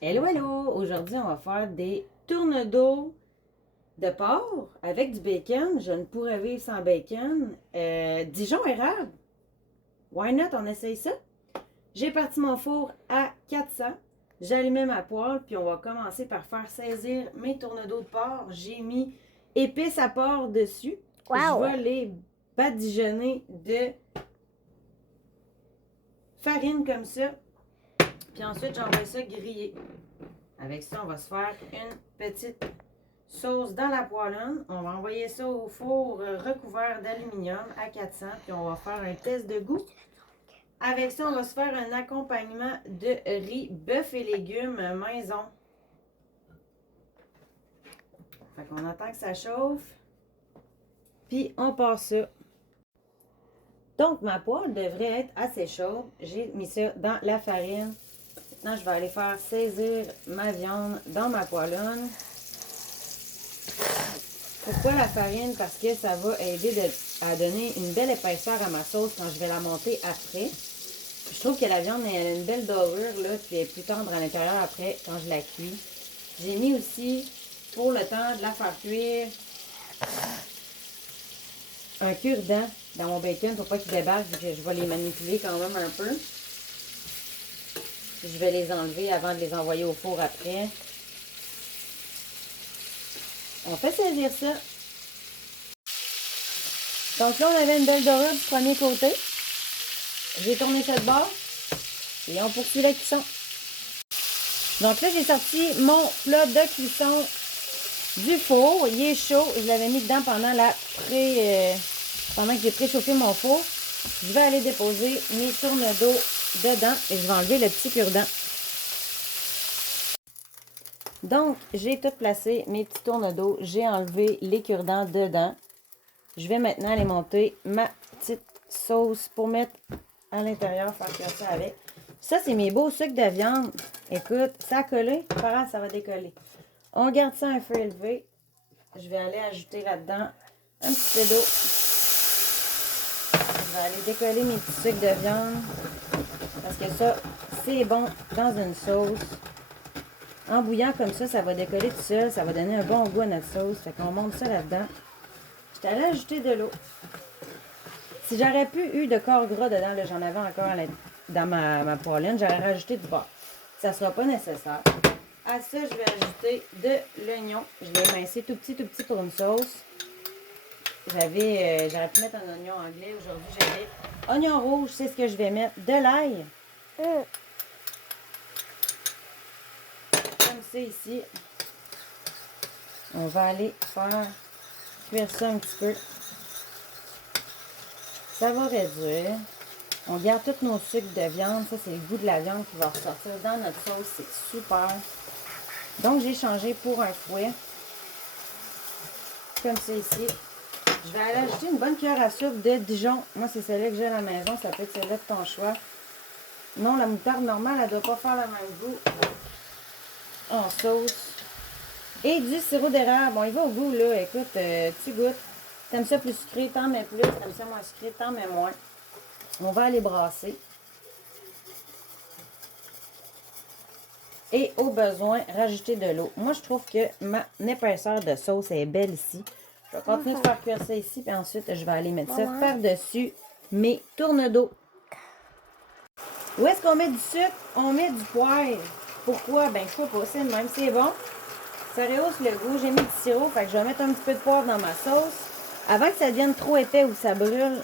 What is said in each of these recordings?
Hello, hello! Aujourd'hui, on va faire des tourne-dos de porc avec du bacon. Je ne pourrais vivre sans bacon. Dijon érable. Why not? On essaye ça. J'ai parti mon four à 400. J'ai allumé ma poêle, puis on va commencer par faire saisir mes tourne-dos de porc. J'ai mis épices à porc dessus. Wow! Je vais les badigeonner de farine comme ça. Puis ensuite, j'envoie ça griller. Avec ça, on va se faire une petite sauce dans la poêlonne. On va envoyer ça au four recouvert d'aluminium à 400. Puis on va faire un test de goût. Avec ça, on va se faire un accompagnement de riz, bœuf et légumes maison. Fait qu'on attend que ça chauffe. Puis on passe ça. Donc ma poêle devrait être assez chaude. J'ai mis ça dans la farine. Maintenant, je vais aller faire saisir ma viande dans ma poêlonne. Pourquoi la farine? Parce que ça va aider à donner une belle épaisseur à ma sauce quand je vais la monter après. Je trouve que la viande elle a une belle dorure, là, puis elle est plus tendre à l'intérieur après quand je la cuis. J'ai mis aussi, pour le temps de la faire cuire, un cure-dent dans mon bacon pour pas qu'il débarque, vu que je vais les manipuler quand même un peu. Je vais les enlever avant de les envoyer au four après. On fait saisir ça. Donc là, on avait une belle dorure du premier côté. J'ai tourné ça de bord. Et on poursuit la cuisson. Donc là, j'ai sorti mon plat de cuisson du four. Il est chaud. Je l'avais mis dedans pendant pendant que j'ai préchauffé mon four. Je vais aller déposer mes tourne-dos dedans et je vais enlever le petit cure-dent. Donc, j'ai tout placé, mes petits tourne-dos. J'ai enlevé les cure-dents dedans. Je vais maintenant aller monter ma petite sauce pour mettre à l'intérieur, faire cuire ça avec. Ça, c'est mes beaux sucres de viande. Écoute, ça a collé. Pas grave, ça va décoller. On garde ça à un feu élevé. Je vais aller ajouter là-dedans un petit peu d'eau. Je vais aller décoller mes petits sucres de viande. Parce que ça, c'est bon dans une sauce. En bouillant comme ça va décoller tout seul. Ça va donner un bon goût à notre sauce. Fait qu'on monte ça là-dedans. Je suis allée ajouter de l'eau. Si j'aurais pu eu de corps gras dedans, là, j'en avais encore dans ma poêlonne, j'aurais rajouté du beurre. Ça ne sera pas nécessaire. À ça, je vais ajouter de l'oignon. Je l'ai émincé tout petit pour une sauce. J'aurais pu mettre un oignon anglais. Aujourd'hui, j'avais oignon rouge, c'est ce que je vais mettre. De l'ail. Comme c'est ici. On va aller faire cuire ça un petit peu. Ça va réduire. On garde tous nos sucres de viande. Ça, c'est le goût de la viande qui va ressortir dans notre sauce. C'est super. Donc, j'ai changé pour un fouet. Comme c'est ici. Je vais aller ajouter une bonne cuillère à soupe de Dijon. Moi, c'est celle-là que j'ai à la maison. Ça peut être celle-là de ton choix. Non, la moutarde normale, elle ne doit pas faire le même goût en sauce. Et du sirop d'érable. Bon, il va au goût, là. Écoute, tu goûtes. T'aimes ça plus sucré, t'en mets plus. T'aimes ça moins sucré, t'en mets moins. On va aller brasser. Et au besoin, rajouter de l'eau. Moi, je trouve que ma épaisseur de sauce est belle ici. Je vais continuer de faire cuire ça ici. Puis ensuite, je vais aller mettre ça par-dessus mes tourne-dos. Où est-ce qu'on met du sucre? On met du poivre. Pourquoi? Ben, je sais pas. C'est le même. C'est bon. Ça rehausse le goût. J'ai mis du sirop. Fait que je vais mettre un petit peu de poivre dans ma sauce. Avant que ça devienne trop épais ou ça brûle.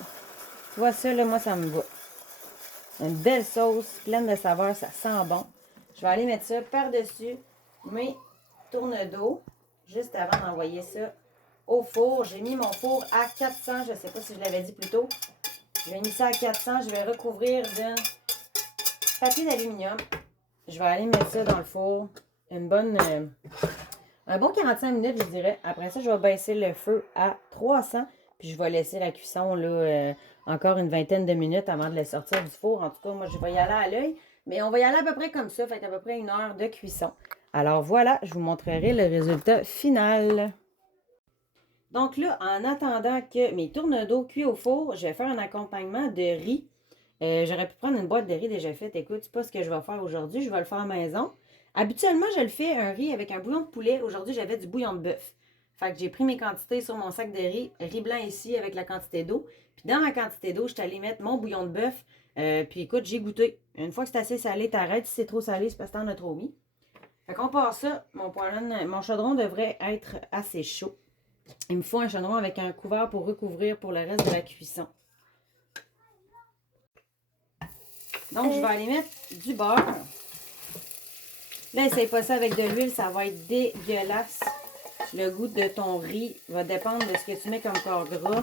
Tu vois ça, là, moi, ça me va. Une belle sauce, pleine de saveurs. Ça sent bon. Je vais aller mettre ça par-dessus mes tourne-dos. Juste avant d'envoyer ça au four. J'ai mis mon four à 400. Je ne sais pas si je l'avais dit plus tôt. J'ai mis ça à 400. Je vais recouvrir de papier d'aluminium. Je vais aller mettre ça dans le four. Un bon 45 minutes, je dirais. Après ça, je vais baisser le feu à 300. Puis je vais laisser la cuisson là, encore une vingtaine de minutes avant de le sortir du four. En tout cas, moi, je vais y aller à l'œil. Mais on va y aller à peu près comme ça. Fait à peu près 1 heure de cuisson. Alors voilà, je vous montrerai le résultat final. Donc là, en attendant que mes tourne-dos cuisent au four, je vais faire un accompagnement de riz. J'aurais pu prendre une boîte de riz déjà faite. Écoute, c'est pas ce que je vais faire aujourd'hui. Je vais le faire à la maison. Habituellement, je le fais un riz avec un bouillon de poulet. Aujourd'hui, j'avais du bouillon de bœuf. Fait que j'ai pris mes quantités sur mon sac de riz blanc ici avec la quantité d'eau. Puis dans ma quantité d'eau, je suis allée mettre mon bouillon de bœuf. Puis écoute, j'ai goûté. Une fois que c'est assez salé, t'arrêtes. Si c'est trop salé, c'est parce que t'en as trop mis. Fait qu'on part ça. Mon chaudron devrait être assez chaud. Il me faut un chaudron avec un couvert pour recouvrir pour le reste de la cuisson. Donc, je vais aller mettre du beurre. Là, essaye pas ça avec de l'huile, ça va être dégueulasse. Le goût de ton riz va dépendre de ce que tu mets comme corps gras.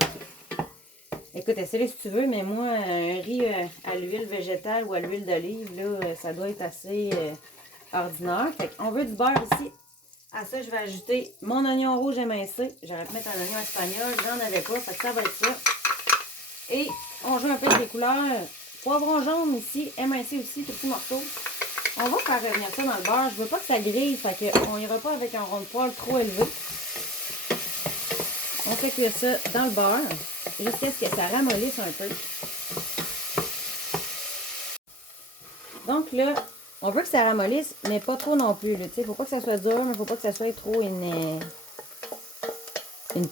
Écoute, essaye si tu veux, mais moi, un riz à l'huile végétale ou à l'huile d'olive, là, ça doit être assez ordinaire. Fait qu'on veut du beurre ici. À ça, je vais ajouter mon oignon rouge émincé. J'aurais pu mettre un oignon espagnol, j'en avais pas, fait que ça va être ça. Et on joue un peu avec les couleurs. Poivron jaune ici, émincé aussi, tout petit morceau. On va faire revenir ça dans le beurre. Je veux pas que ça grille, fait qu'on ira pas avec un rond de poêle trop élevé. On fait cuire ça dans le beurre jusqu'à ce que ça ramollisse un peu. Donc là, on veut que ça ramollisse, mais pas trop non plus. Il ne faut pas que ça soit dur, mais il ne faut pas que ça soit trop une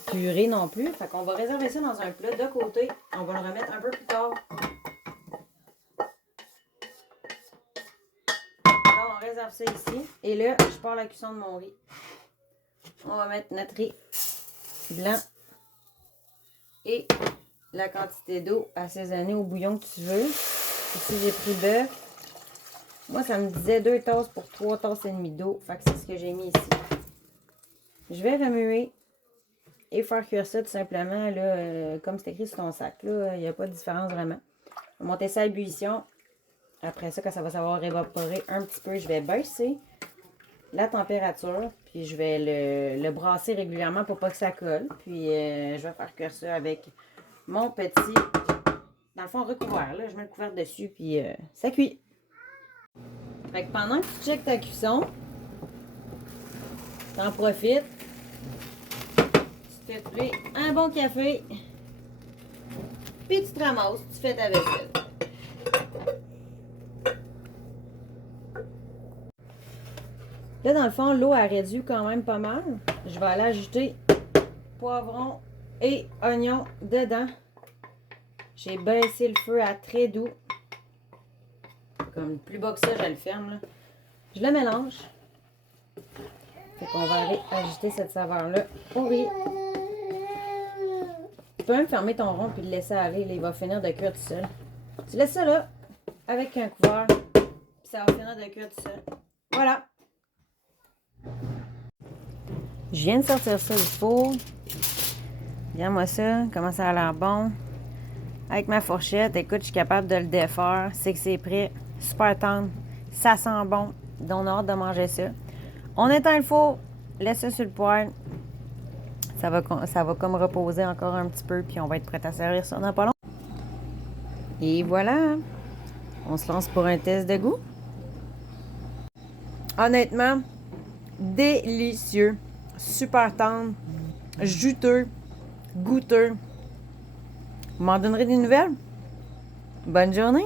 purée non plus. Fait qu'on va réserver ça dans un plat de côté. On va le remettre un peu plus tard. Alors, on réserve ça ici. Et là, je pars la cuisson de mon riz. On va mettre notre riz blanc et la quantité d'eau assaisonnée au bouillon que tu veux. Ici, j'ai pris bœuf. Moi, ça me disait 2 tasses pour 3 tasses et demie d'eau. Fait que c'est ce que j'ai mis ici. Je vais remuer et faire cuire ça tout simplement, là, comme c'est écrit sur ton sac. Là, il n'y a pas de différence vraiment. Je vais monter ça à ébullition. Après ça, quand ça va savoir évaporer un petit peu, je vais baisser la température. Puis je vais le brasser régulièrement pour pas que ça colle. Puis je vais faire cuire ça avec mon petit, dans le fond, recouvert. Là, je mets le couvert dessus, puis ça cuit. Fait que pendant que tu checkes ta cuisson, t'en profites. Tu te fais un bon café. Puis tu te ramasses, tu fais ta vaisselle. Là, dans le fond, l'eau a réduit quand même pas mal. Je vais aller ajouter poivron et oignon dedans. J'ai baissé le feu à très doux. Comme plus bas que ça, je le ferme. Là. Je le mélange. Fait qu'on va aller ajouter cette saveur-là au riz. Tu peux même fermer ton rond puis le laisser aller. Là, il va finir de cuire tout seul. Tu laisses ça là, avec un couvert. Puis ça va finir de cuire tout seul. Voilà. Je viens de sortir ça du four. Regarde-moi ça, comment ça a l'air bon. Avec ma fourchette, écoute, je suis capable de le défaire. C'est que c'est prêt. Super tendre. Ça sent bon. Donc, on a hâte de manger ça. On éteint le four. Laisse ça sur le poêle. Ça va comme reposer encore un petit peu. Puis on va être prêt à servir ça dans pas long. Et voilà. On se lance pour un test de goût. Honnêtement, délicieux. Super tendre. Juteux. Goûteux. Vous m'en donnerez des nouvelles? Bonne journée!